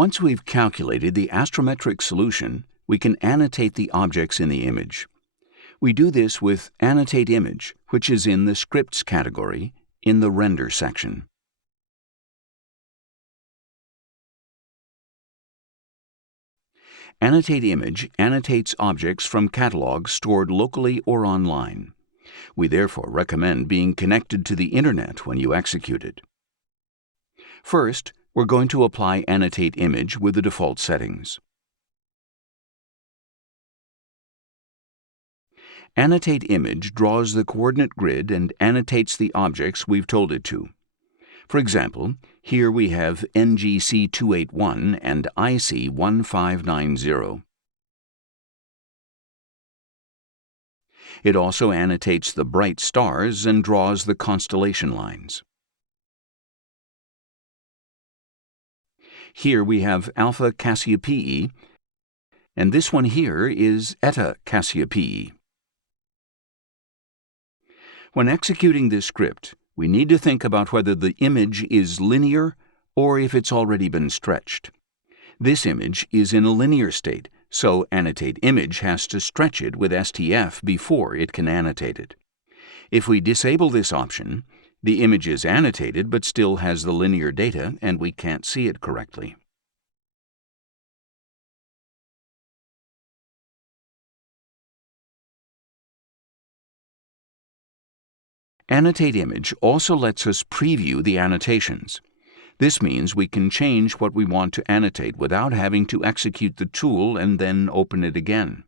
Once we've calculated the astrometric solution, we can annotate the objects in the image. We do this with AnnotateImage, which is in the Scripts category in the Render section. AnnotateImage annotates objects from catalogs stored locally or online. We therefore recommend being connected to the Internet when you execute it. First, we're going to apply AnnotateImage with the default settings. AnnotateImage draws the coordinate grid and annotates the objects we've told it to. For example, here we have NGC 281 and IC 1590. It also annotates the bright stars and draws the constellation lines. Here we have Alpha Cassiopeiae, and this one here is Eta Cassiopeiae. When executing this script, we need to think about whether the image is linear or if it's already been stretched. This image is in a linear state, so AnnotateImage has to stretch it with STF before it can annotate it. If we disable this option, the image is annotated but still has the linear data and we can't see it correctly. AnnotateImage also lets us preview the annotations. This means we can change what we want to annotate without having to execute the tool and then open it again.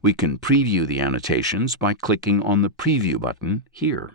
We can preview the annotations by clicking on the Preview button here.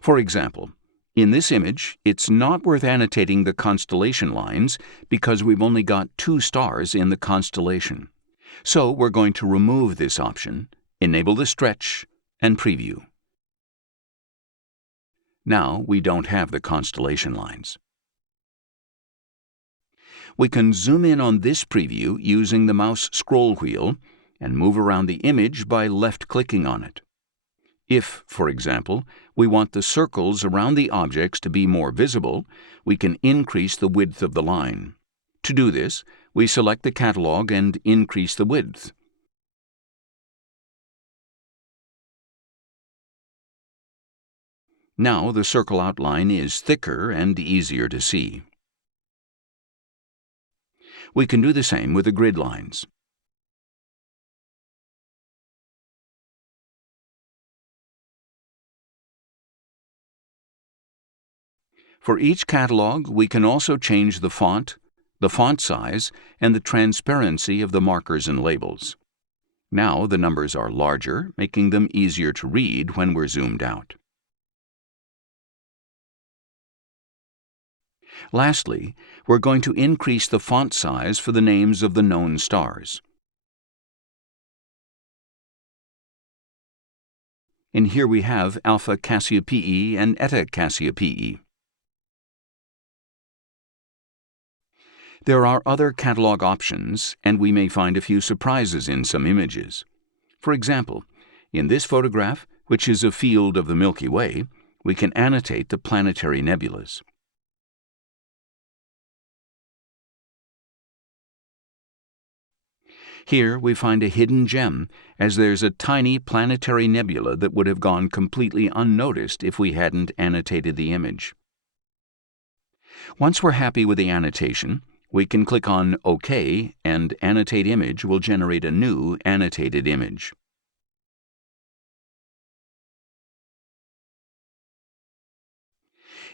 For example, in this image, it's not worth annotating the constellation lines because we've only got 2 stars in the constellation. So we're going to remove this option, enable the stretch, and preview. Now we don't have the constellation lines. We can zoom in on this preview using the mouse scroll wheel and move around the image by left-clicking on it. If, for example, we want the circles around the objects to be more visible, we can increase the width of the line. To do this, we select the catalog and increase the width. Now the circle outline is thicker and easier to see. We can do the same with the grid lines. For each catalog, we can also change the font size, and the transparency of the markers and labels. Now the numbers are larger, making them easier to read when we're zoomed out. Lastly, we're going to increase the font size for the names of the known stars. And here we have Alpha Cassiopeiae and Eta Cassiopeiae. There are other catalog options, and we may find a few surprises in some images. For example, in this photograph, which is a field of the Milky Way, we can annotate the planetary nebulas. Here we find a hidden gem, as there's a tiny planetary nebula that would have gone completely unnoticed if we hadn't annotated the image. Once we're happy with the annotation, we can click on OK, and AnnotateImage will generate a new annotated image.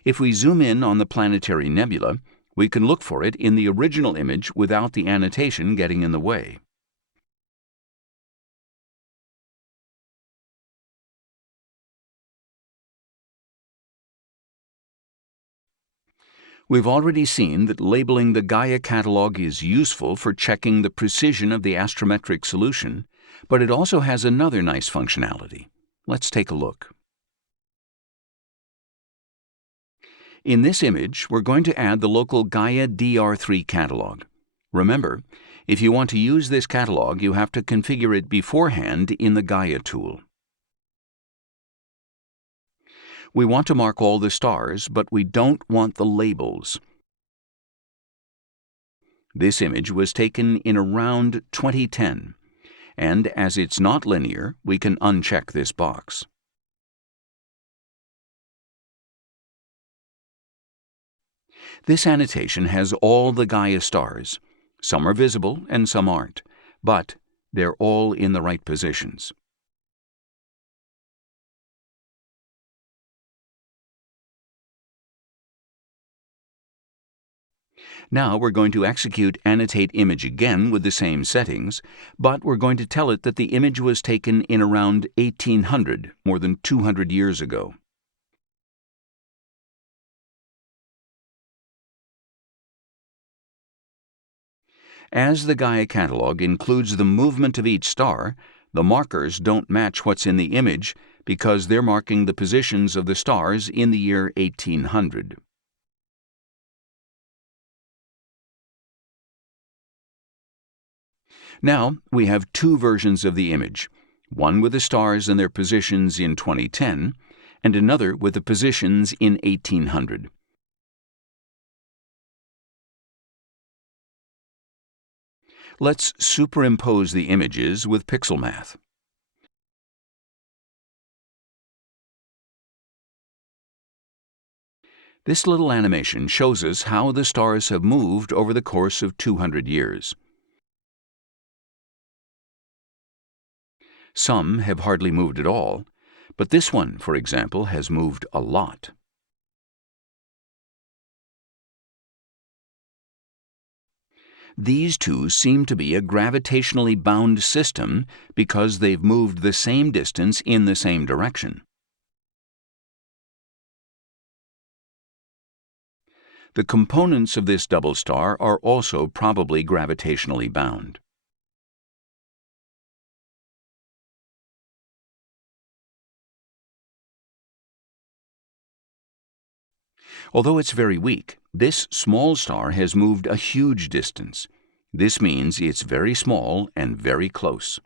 If we zoom in on the planetary nebula, we can look for it in the original image without the annotation getting in the way. We've already seen that labeling the Gaia catalog is useful for checking the precision of the astrometric solution, but it also has another nice functionality. Let's take a look. In this image, we're going to add the local Gaia DR3 catalog. Remember, if you want to use this catalog, you have to configure it beforehand in the Gaia tool. We want to mark all the stars, but we don't want the labels. This image was taken in around 2010, and as it's not linear, we can uncheck this box. This annotation has all the Gaia stars. Some are visible and some aren't, but they're all in the right positions. Now we're going to execute Annotate Image again with the same settings, but we're going to tell it that the image was taken in around 1800, more than 200 years ago. As the Gaia catalog includes the movement of each star, the markers don't match what's in the image because they're marking the positions of the stars in the year 1800. Now, we have two versions of the image, one with the stars and their positions in 2010, and another with the positions in 1800. Let's superimpose the images with pixel math. This little animation shows us how the stars have moved over the course of 200 years. Some have hardly moved at all, but this one, for example, has moved a lot. These two seem to be a gravitationally bound system because they've moved the same distance in the same direction. The components of this double star are also probably gravitationally bound. Although it's very weak, this small star has moved a huge distance. This means it's very small and very close.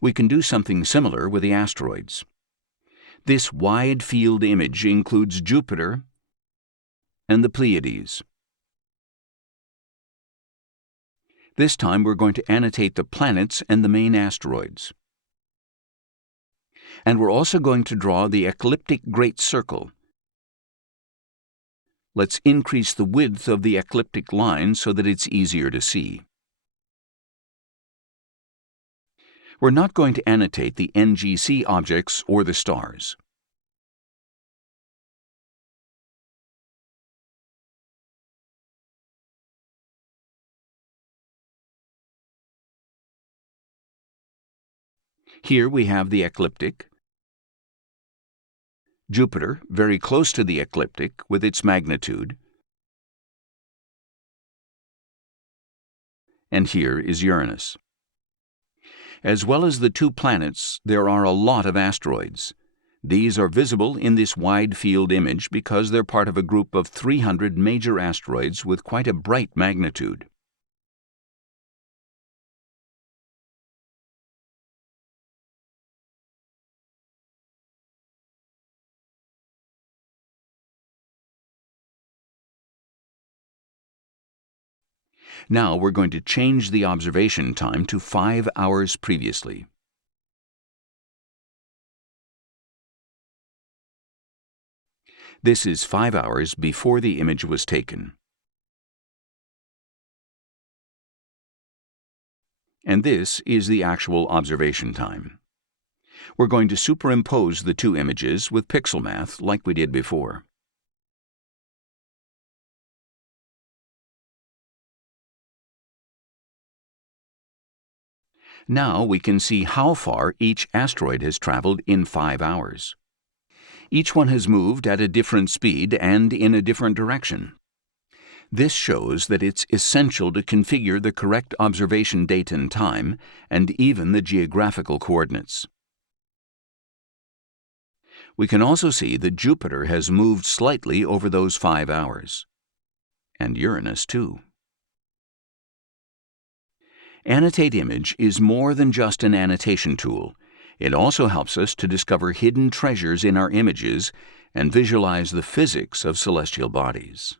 We can do something similar with the asteroids. This wide field image includes Jupiter and the Pleiades. This time we're going to annotate the planets and the main asteroids. And we're also going to draw the ecliptic great circle. Let's increase the width of the ecliptic line so that it's easier to see. We're not going to annotate the NGC objects or the stars. Here we have the ecliptic, Jupiter very close to the ecliptic with its magnitude, and here is Uranus. As well as the two planets, there are a lot of asteroids. These are visible in this wide field image because they're part of a group of 300 major asteroids with quite a bright magnitude. Now we're going to change the observation time to 5 hours previously. This is 5 hours before the image was taken. And this is the actual observation time. We're going to superimpose the two images with pixel math like we did before. Now we can see how far each asteroid has traveled in 5 hours. Each one has moved at a different speed and in a different direction. This shows that it's essential to configure the correct observation date and time, and even the geographical coordinates. We can also see that Jupiter has moved slightly over those 5 hours. And Uranus too. AnnotateImage is more than just an annotation tool. It also helps us to discover hidden treasures in our images and visualize the physics of celestial bodies.